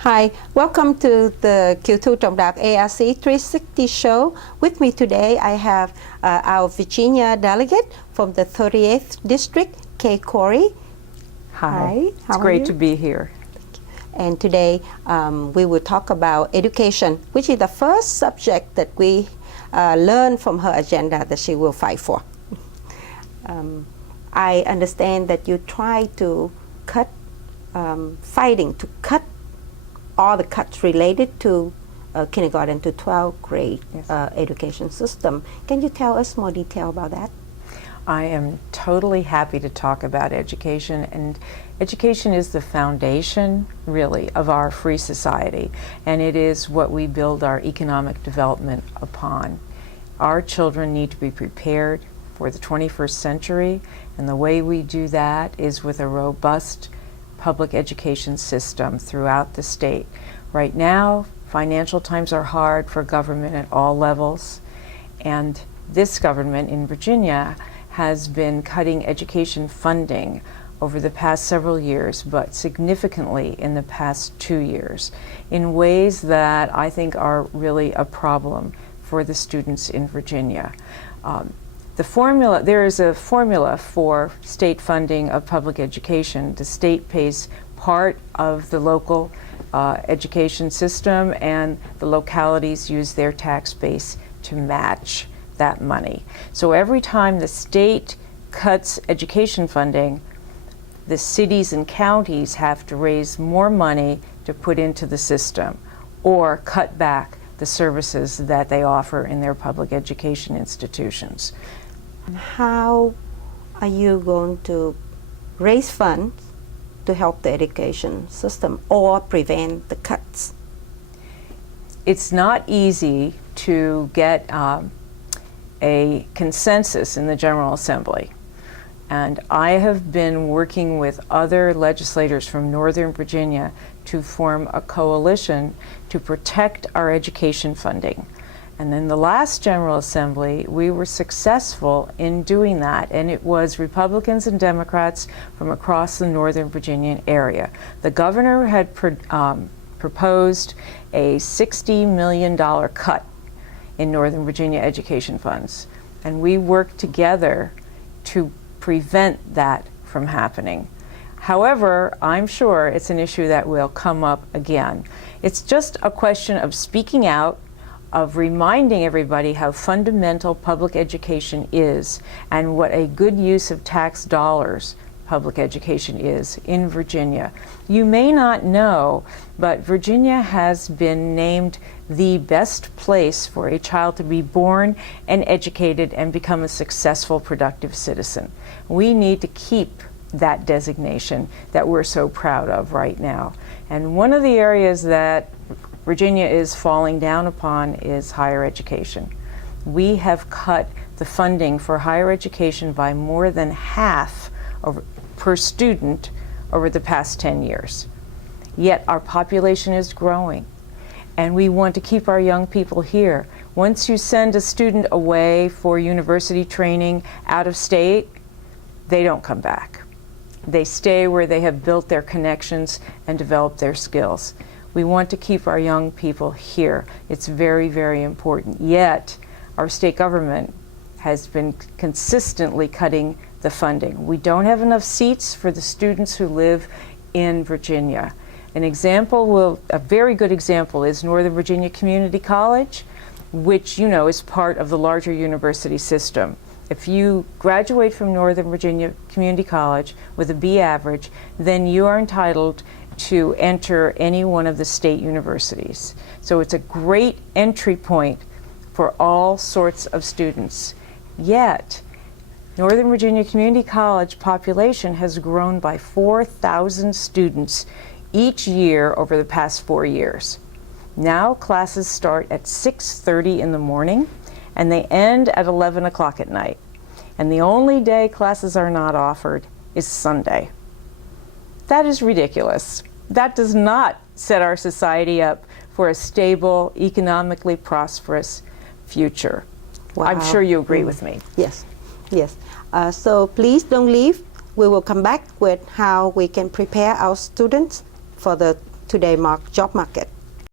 Hi, welcome to the Q2 Trọng Đạt ARC 360 show. With me today, I have our Virginia delegate from the 38th District, Kory. Hi, it's great to be here. And today we will talk about education, which is the first subject that we learn from her agenda that she will fight for. I understand that you try to cut, fighting to cut all the cuts related to kindergarten to 12th grade education system. Can you tell us more detail about that? I am totally happy to talk about education, and education is the foundation, really, of our free society, and it is what we build our economic development upon. Our children need to be prepared for the 21st century, and the way we do that is with a robust public education system throughout the state. Right now, financial times are hard for government at all levels, and this government in Virginia has been cutting education funding over the past several years, but significantly in the past 2 years, in ways that I think are really a problem for the students in Virginia. There is a formula for state funding of public education. The state pays part of the local education system, and the localities use their tax base to match that money. So every time the state cuts education funding, the cities and counties have to raise more money to put into the system or cut back the services that they offer in their public education institutions. How are you going to raise funds to help the education system or prevent the cuts? It's not easy to get a consensus in the General Assembly. And I have been working with other legislators from Northern Virginia to form a coalition to protect our education funding. And in the last General Assembly, we were successful in doing that, and it was Republicans and Democrats from across the Northern Virginia area. The governor had proposed a $60 million cut in Northern Virginia education funds, and we worked together to prevent that from happening. However, I'm sure it's an issue that will come up again. It's just a question of speaking out, of reminding everybody how fundamental public education is and what a good use of tax dollars public education is in Virginia. You may not know, but Virginia has been named the best place for a child to be born and educated and become a successful, productive citizen. We need to keep that designation that we're so proud of right now. And one of the areas that Virginia is falling down upon is higher education. We have cut the funding for higher education by more than half per student over the past 10 years. Yet our population is growing, and we want to keep our young people here. Once you send a student away for university training out of state, they don't come back. They stay where they have built their connections and developed their skills. We want to keep our young people here. It's very, very important. Yet, our state government has been consistently cutting the funding. We don't have enough seats for the students who live in Virginia. A very good example is Northern Virginia Community College, which is part of the larger university system. If you graduate from Northern Virginia Community College with a B average, then you are entitled to enter any one of the state universities. So it's a great entry point for all sorts of students. Yet, Northern Virginia Community College population has grown by 4,000 students each year over the past 4 years. Now classes start at 6:30 in the morning and they end at 11 o'clock at night. And the only day classes are not offered is Sunday. That is ridiculous. That does not set our society up for a stable, economically prosperous future. Wow. I'm sure you agree with me. Yes, yes. So please don't leave. We will come back with how we can prepare our students for the today job market.